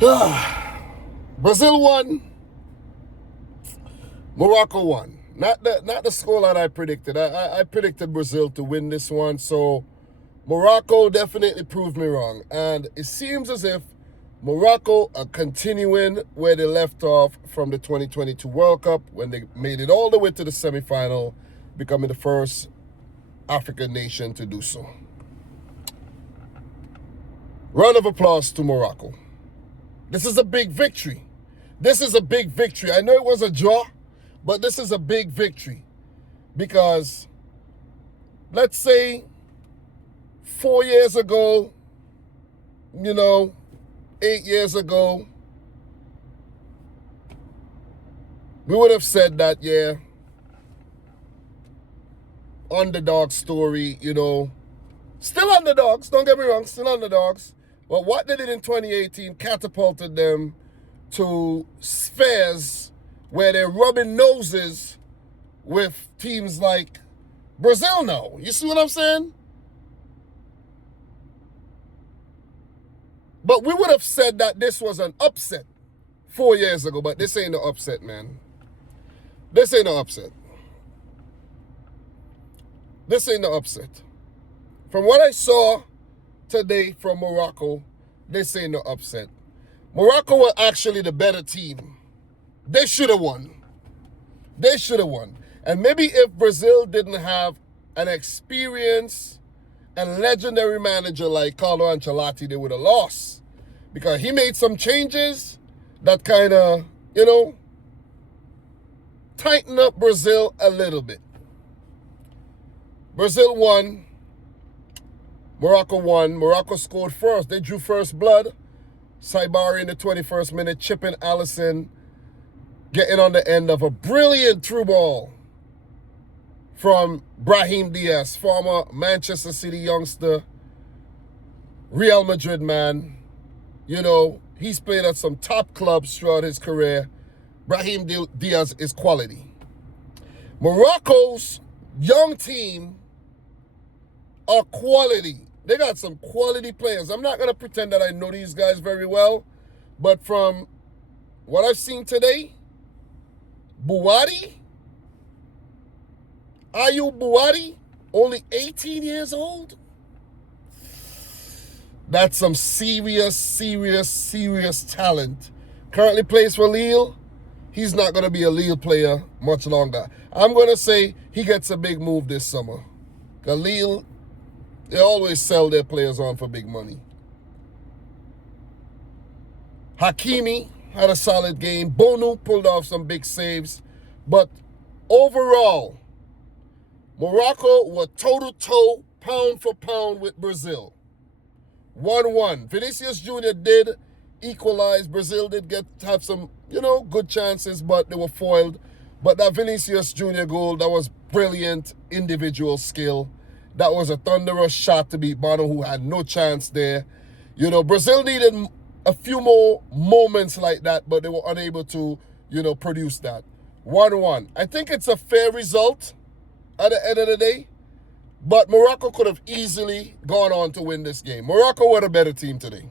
Brazil won. Morocco won. Not the score that I predicted. I predicted Brazil to win this one. So Morocco definitely proved me wrong. And it seems as if Morocco are continuing where they left off from the 2022 World Cup when they made it all the way to the semifinal, becoming the first African nation to do so. Round of applause to Morocco. This is a big victory. This is a big victory. I know it was a draw, but this is a big victory because, let's say, 4 years ago, 8 years ago, we would have said that, yeah, underdog story, still underdogs, don't get me wrong, still underdogs. But what they did in 2018 catapulted them to spheres where they're rubbing noses with teams like Brazil now. You see what I'm saying? But we would have said that this was an upset 4 years ago, but this ain't no upset, man. This ain't no upset. This ain't no upset. From what I saw today from Morocco, this ain't no upset. Morocco were actually the better team. They should have won. They should have won. And maybe if Brazil didn't have an experienced and legendary manager like Carlo Ancelotti, they would have lost. Because he made some changes that kind of, tightened up Brazil a little bit. Brazil won. Morocco won. Morocco scored first. They drew first blood. Saibari in the 21st minute, chipping Alisson, getting on the end of a brilliant through ball from Brahim Díaz, former Manchester City youngster, Real Madrid man. He's played at some top clubs throughout his career. Brahim Díaz is quality. Morocco's young team are quality. They got some quality players. I'm not going to pretend that I know these guys very well, but from what I've seen today, Ayoub Buwadi, only 18 years old. That's some serious talent. Currently plays for Lille. He's not going to be a Lille player much longer. I'm going to say he gets a big move this summer. Because Lille, they always sell their players on for big money. Hakimi had a solid game. Bonu pulled off some big saves. But overall, Morocco were toe-to-toe, pound for pound with Brazil. 1-1. Vinícius Júnior did equalize. Brazil did have some, good chances, but they were foiled. But that Vinícius Júnior goal, that was brilliant individual skill. That was a thunderous shot to beat Bono, who had no chance there. Brazil needed a few more moments like that, but they were unable to, produce that. 1-1. I think it's a fair result at the end of the day. But Morocco could have easily gone on to win this game. Morocco were the better team today.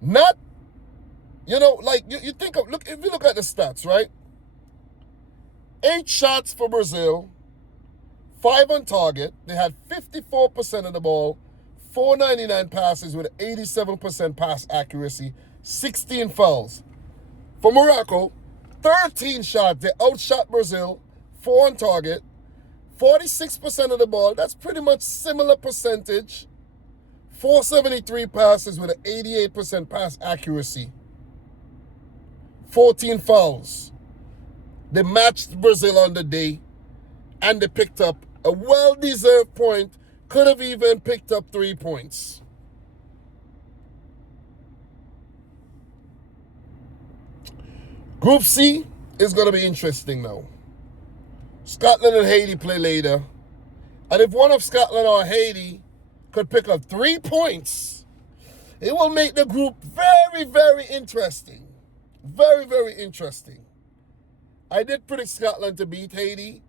Not, you think of, if you look at the stats, right? 8 shots for Brazil, 5 on target. They had 54% of the ball, 499 passes with 87% pass accuracy, 16 fouls. For Morocco, 13 shots. They outshot Brazil, 4 on target. 46% of the ball, that's pretty much similar percentage. 473 passes with an 88% pass accuracy. 14 fouls. They matched Brazil on the day, and they picked up a well-deserved point. Could have even picked up 3 points. Group C is going to be interesting now. Scotland and Haiti play later. And if one of Scotland or Haiti could pick up 3 points, it will make the group very, very interesting. Very, very interesting. I did predict Scotland to beat Haiti.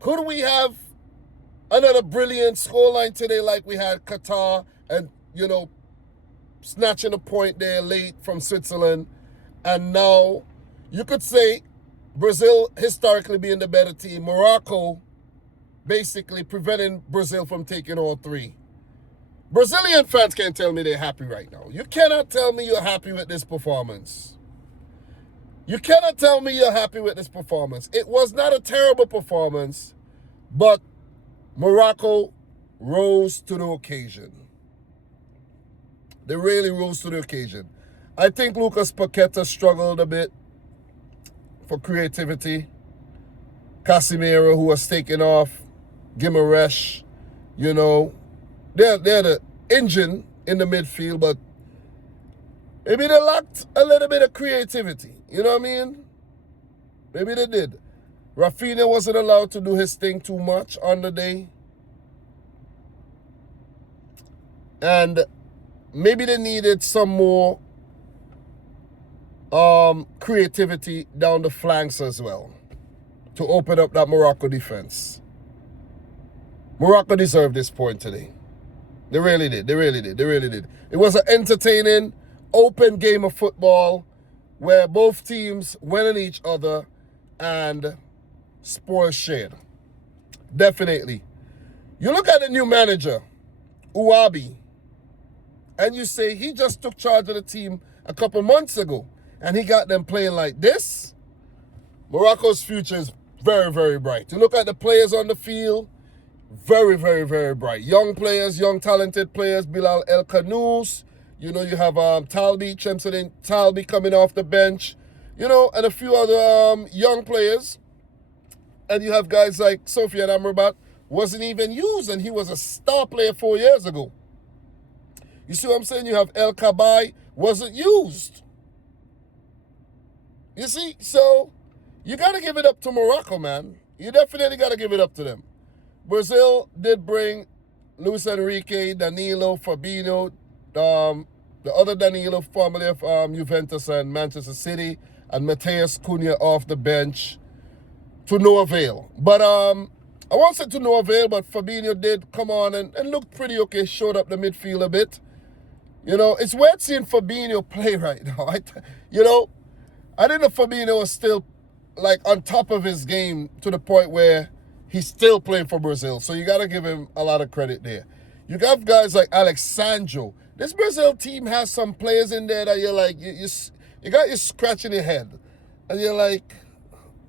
Could we have another brilliant scoreline today like we had Qatar and, snatching a point there late from Switzerland. And now you could say Brazil historically being the better team. Morocco basically preventing Brazil from taking all three. Brazilian fans can't tell me they're happy right now. You cannot tell me you're happy with this performance. You cannot tell me you're happy with this performance. It was not a terrible performance, but Morocco rose to the occasion. They really rose to the occasion. I think Lucas Paqueta struggled a bit for creativity. Casemiro, who was taken off, Guimaraes, you know, they're the engine in the midfield, but maybe they lacked a little bit of creativity. You know what I mean? Maybe they did. Rafinha wasn't allowed to do his thing too much on the day. And maybe they needed some more creativity down the flanks as well to open up that Morocco defense. Morocco deserved this point today. They really did. They really did. They really did. It was an entertaining, open game of football where both teams went at each other and spoils shared. Definitely. You look at the new manager, Uabi, and you say he just took charge of the team a couple months ago and he got them playing like this. Morocco's future is very, very bright. You look at the players on the field, very, very, very bright. Young players, young talented players, Bilal El Khanous. You know, you have Talbi, Chemsedin Talbi coming off the bench, you know, and a few other young players. And you have guys like Sofiane Amrabat, wasn't even used, and he was a star player 4 years ago. You see what I'm saying? You have El Kabai, wasn't used. You see? So you got to give it up to Morocco, man. You definitely got to give it up to them. Brazil did bring Luis Enrique, Danilo, Fabinho, the other Danilo, formerly of Juventus and Manchester City, and Mateus Cunha off the bench to no avail. But I won't say to no avail, but Fabinho did come on and looked pretty okay, showed up the midfield a bit. You know, it's weird seeing Fabinho play right now. I didn't know Fabinho was still like on top of his game to the point where he's still playing for Brazil. So you got to give him a lot of credit there. You got guys like Alexandro. This Brazil team has some players in there that you're like, you got you scratching your head. And you're like,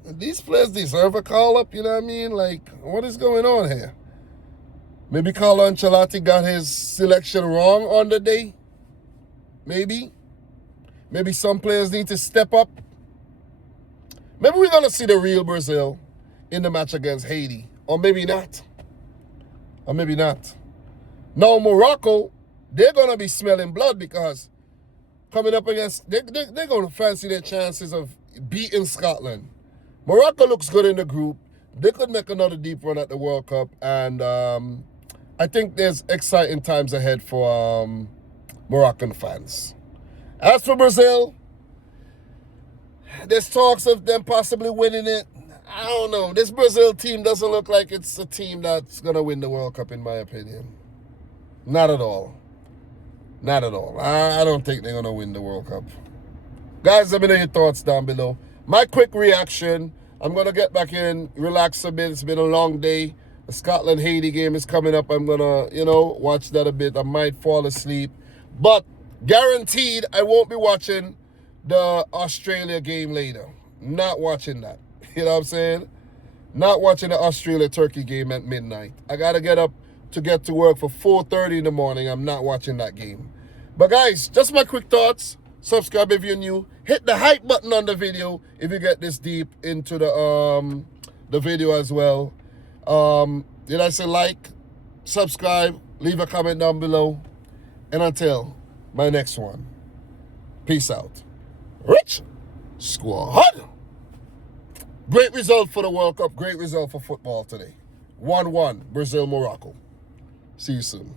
these players deserve a call-up, you know what I mean? Like, what is going on here? Maybe Carlo Ancelotti got his selection wrong on the day. Maybe. Maybe some players need to step up. Maybe we're going to see the real Brazil in the match against Haiti. Or maybe not. Or maybe not. Now, Morocco, they're going to be smelling blood because coming up against, they're going to fancy their chances of beating Scotland. Morocco looks good in the group. They could make another deep run at the World Cup. And I think there's exciting times ahead for Moroccan fans. As for Brazil, there's talks of them possibly winning it. I don't know. This Brazil team doesn't look like it's a team that's going to win the World Cup, in my opinion. Not at all. Not at all. I don't think they're going to win the World Cup. Guys, let me know your thoughts down below. My quick reaction, I'm going to get back in, relax a bit. It's been a long day. The Scotland-Haiti game is coming up. I'm going to, watch that a bit. I might fall asleep. But guaranteed, I won't be watching the Australia game later. Not watching that. You know what I'm saying? Not watching the Australia-Turkey game at midnight. I got to get up to get to work for 4:30 in the morning. I'm not watching that game. But guys, just my quick thoughts. Subscribe if you're new. Hit the hype button on the video if you get this deep into the video as well. Did I say like, subscribe, leave a comment down below. And until my next one, peace out. Rich Squad. Great result for the World Cup. Great result for football today. 1-1, Brazil, Morocco. See you soon.